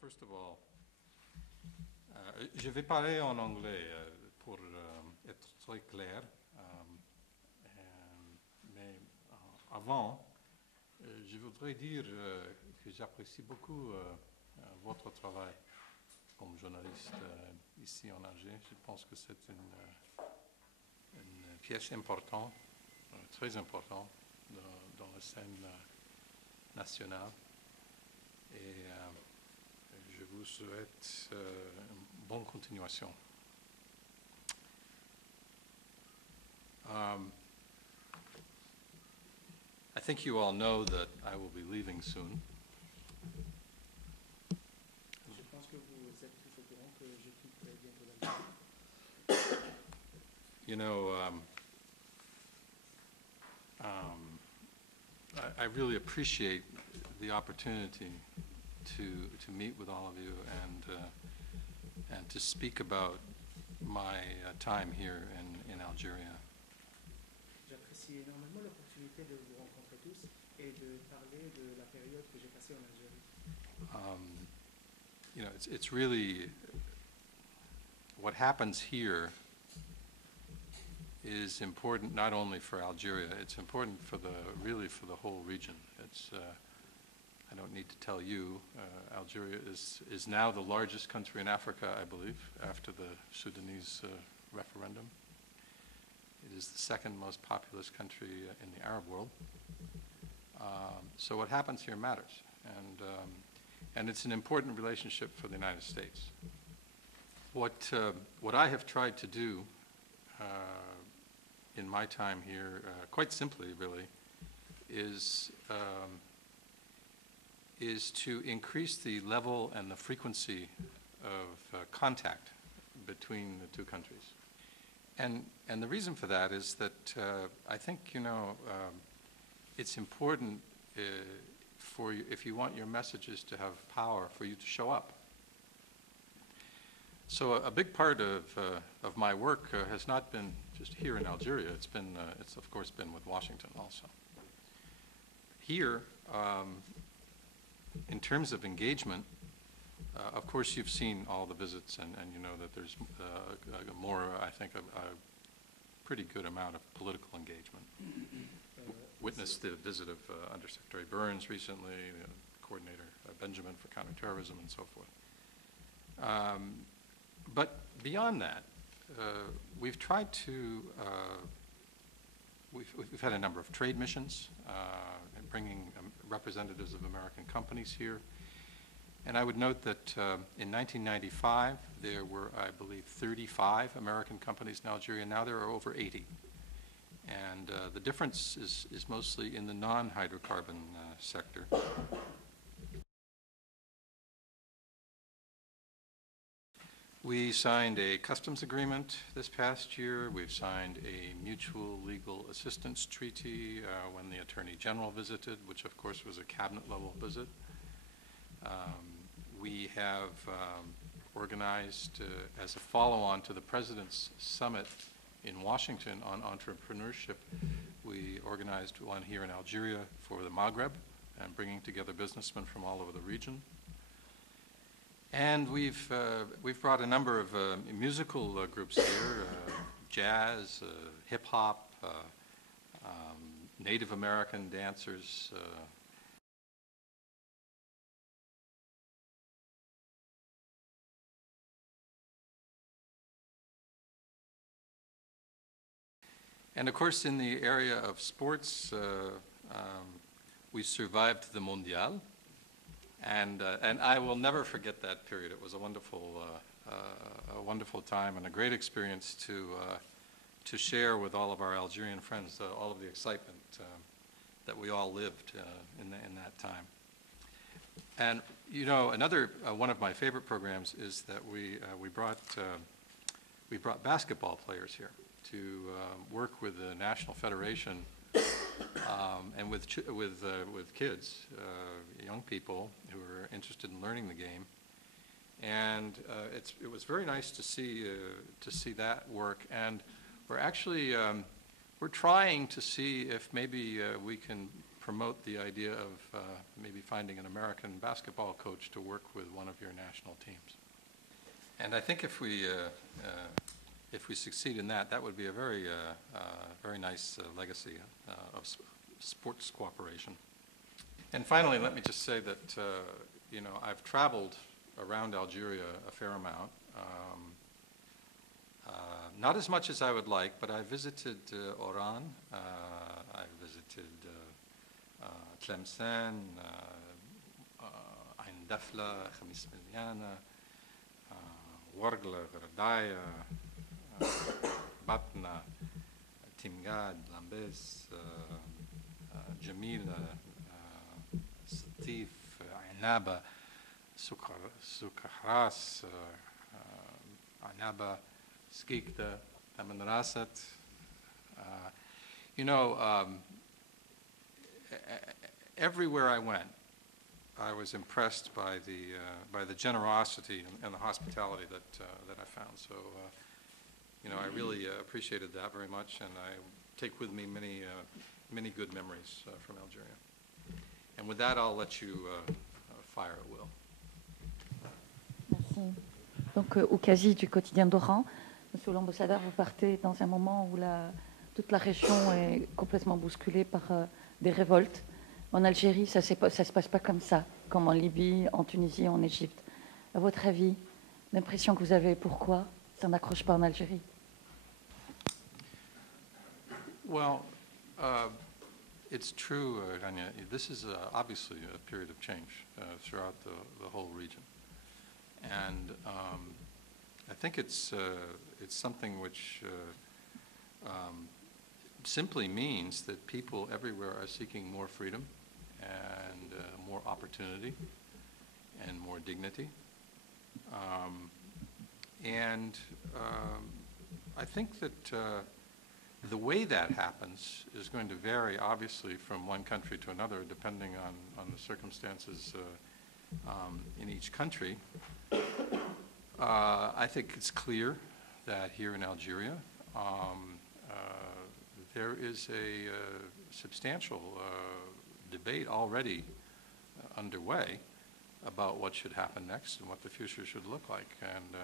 first of all, je vais parler en anglais pour être très clair. Mais avant, je voudrais dire que j'apprécie beaucoup votre travail comme journaliste ici en Alger. Je pense que c'est une pièce importante, très importante dans la scène nationale. Et je vous souhaite une bonne continuation. I think you all know that I will be leaving soon. Je pense que vous êtes tous au courant que je quitte bientôt l'Algérie. You know, I really appreciate the opportunity to meet with all of you and to speak about my time here in Algeria. J'apprécie énormément l'opportunité de vous rencontrer tous et de parler de la période que j'ai passée en Algérie. You know, it's really what happens here is important not only for Algeria, it's important for really for the whole region. It's I don't need to tell you, Algeria is now the largest country in Africa, I believe, after the Sudanese referendum. It is the second most populous country in the Arab world. So what happens here matters, and it's an important relationship for the United States. What I have tried to do in my time here, quite simply, really, is to increase the level and the frequency of contact between the two countries. And the reason for that is that I think, you know, it's important for you, if you want your messages to have power, for you to show up. So a big part of my work has not been just here in Algeria. It's of course been with Washington also. Here, in terms of engagement, of course you've seen all the visits, and you know that there's more, I think, a pretty good amount of political engagement. Witnessed the visit of Undersecretary Burns recently, Coordinator Benjamin for counterterrorism, and so forth. But beyond that, we've tried to, we've had a number of trade missions, bringing representatives of American companies here. And I would note that in 1995, there were, I believe, 35 American companies in Algeria. Now there are over 80. And the difference is mostly in the non-hydrocarbon sector. We signed a customs agreement this past year. We've signed a mutual legal assistance treaty when the Attorney General visited, which of course was a cabinet-level visit. We have organized, as a follow-on to the President's Summit in Washington on entrepreneurship, we organized one here in Algeria for the Maghreb, and bringing together businessmen from all over the region. And we've brought a number of musical groups here, jazz, hip-hop, Native American dancers. And of course, in the area of sports, we survived the Mondial. And I will never forget that period. It was a wonderful time and a great experience to share with all of our Algerian friends all of the excitement that we all lived in that time. And you know, another one of my favorite programs is that we brought basketball players here to work with the National Federation. And with kids, young people who are interested in learning the game, and it was very nice to see that work. And we're actually we're trying to see if maybe we can promote the idea of maybe finding an American basketball coach to work with one of your national teams. And I think if we succeed in that, that would be a very, very nice legacy of sports cooperation. And finally, let me just say that, you know, I've traveled around Algeria a fair amount. Not as much as I would like, but I visited Oran, I visited Tlemcen, Ain Dafla, Khamis Miliana, Wargla, Gardaya, Batna, Timgad, Lambez, Jamila, Satif, Ainaba, Sukahras, Ainaba, Skikda, Tamanrasat. You know, everywhere I went, I was impressed by the generosity and the hospitality that I found. So, you know, I really appreciated that very much, and I take with me many good memories from Algeria. And with that, I'll let you fire at will. Merci. Donc, au quasi du quotidien d'Oran, Monsieur l'ambassadeur, vous partez dans un moment où toute la région est complètement bousculée par des révoltes. En Algérie, ça se passe pas comme ça, comme en Libye, en Tunisie, en Égypte. À votre avis, l'impression que vous avez, pourquoi ça n'accroche pas en Algérie? Well, it's true, Rania. This is obviously a period of change throughout the whole region. And I think it's something which simply means that people everywhere are seeking more freedom and more opportunity and more dignity. And I think that the way that happens is going to vary, obviously, from one country to another, depending on the circumstances in each country. I think it's clear that here in Algeria, there is a substantial debate already underway about what should happen next and what the future should look like. And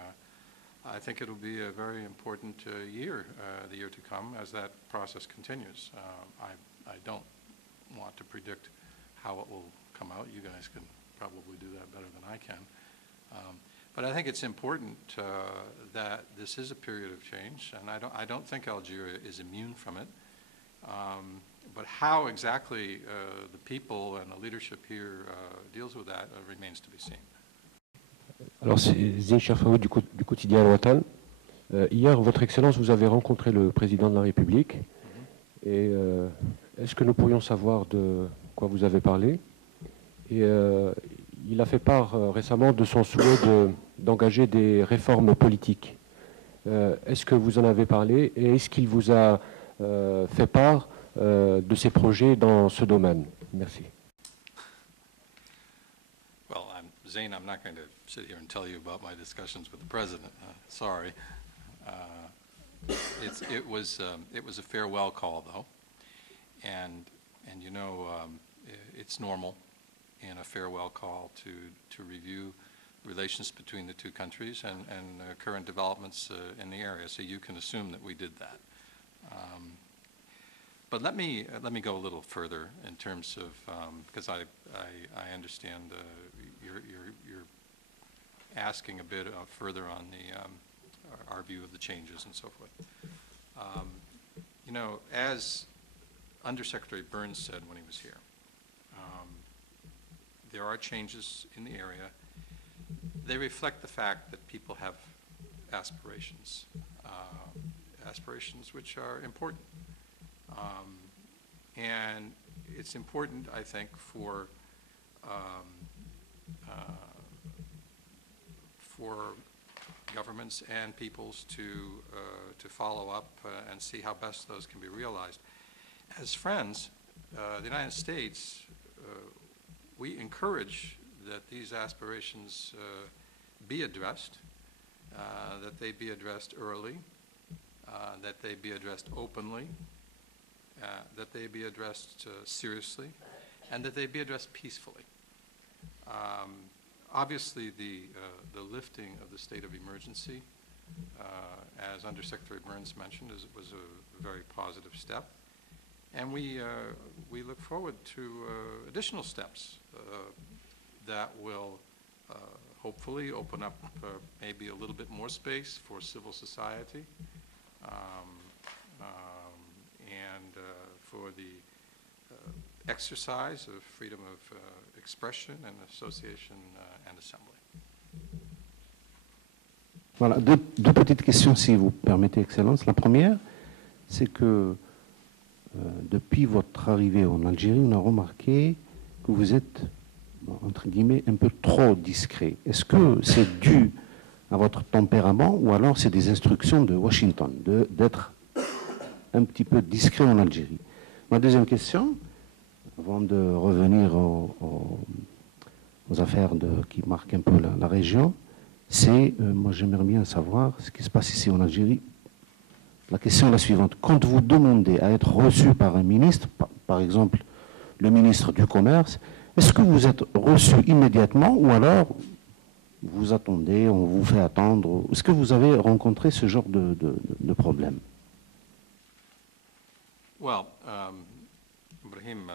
I think it'll be a very important year, the year to come, as that process continues. I don't want to predict how it will come out. You guys can probably do that better than I can. But I think it's important that this is a period of change, and I don't think Algeria is immune from it. But how exactly the people and the leadership here deals with that remains to be seen. Alors, c'est Zine Cherfaoui du quotidien Al-Watan. Hier, Votre Excellence, vous avez rencontré le président de la République. Et est-ce que nous pourrions savoir de quoi vous avez parlé? Et il a fait part récemment de son souhait d'engager des réformes politiques. Est-ce que vous en avez parlé et est-ce qu'il vous a fait part de ses projets dans ce domaine? Merci. Well, Zane, I'm not going to sit here and tell you about my discussions with the president. Sorry. It was a farewell call, though, and you know, it's normal in a farewell call to review relations between the two countries and current developments in the area. So you can assume that we did that. But let me go a little further in terms of because I understand you're asking a bit further on our view of the changes and so forth. You know, as Undersecretary Burns said when he was here, there are changes in the area. They reflect the fact that people have aspirations, aspirations which are important. And it's important, I think, for governments and peoples to follow up and see how best those can be realized. As friends, the United States, we encourage that these aspirations be addressed, that they be addressed early, that they be addressed openly, that they be addressed seriously, and that they be addressed peacefully. Obviously, the lifting of the state of emergency, as Undersecretary Burns mentioned, was a very positive step. And we look forward to additional steps that will hopefully open up maybe a little bit more space for civil society and for the exercise of freedom of expression and association and assembly. Voilà, deux petites questions si vous permettez, Excellence. La première, c'est que depuis votre arrivée en Algérie, on a remarqué que vous êtes, entre guillemets, un peu trop discret. Est-ce que c'est dû à votre tempérament ou alors c'est des instructions de Washington d'être un petit peu discret en Algérie? Ma deuxième question, avant de revenir aux affaires qui marquent un peu la région, c'est, moi j'aimerais bien savoir ce qui se passe ici en Algérie. La question est la suivante. Quand vous demandez à être reçu par un ministre, par exemple le ministre du Commerce, est-ce que vous êtes reçu immédiatement ou alors vous attendez, on vous fait attendre? Est-ce que vous avez rencontré ce genre de problème? Well, Ibrahim,